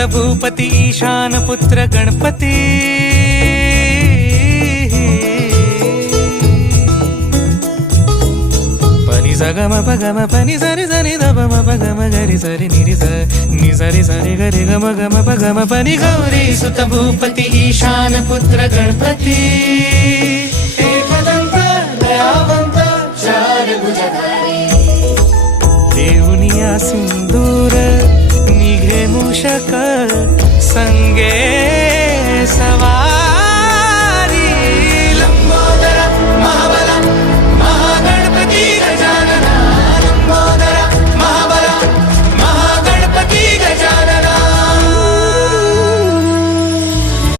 सुत भूपती ईशान पुत्र गणपती पनि सगम पगम पनि सरि सरि दपम पगम गरि सरि निरि स नि सरि सरि गरि गम गम पगम पनि गौरी सुत भूपती ईशान पुत्र गणपती एकदंत दयावंत चार भुजधारी देऊनिया सिंदूर निघे मूषक संगे सवार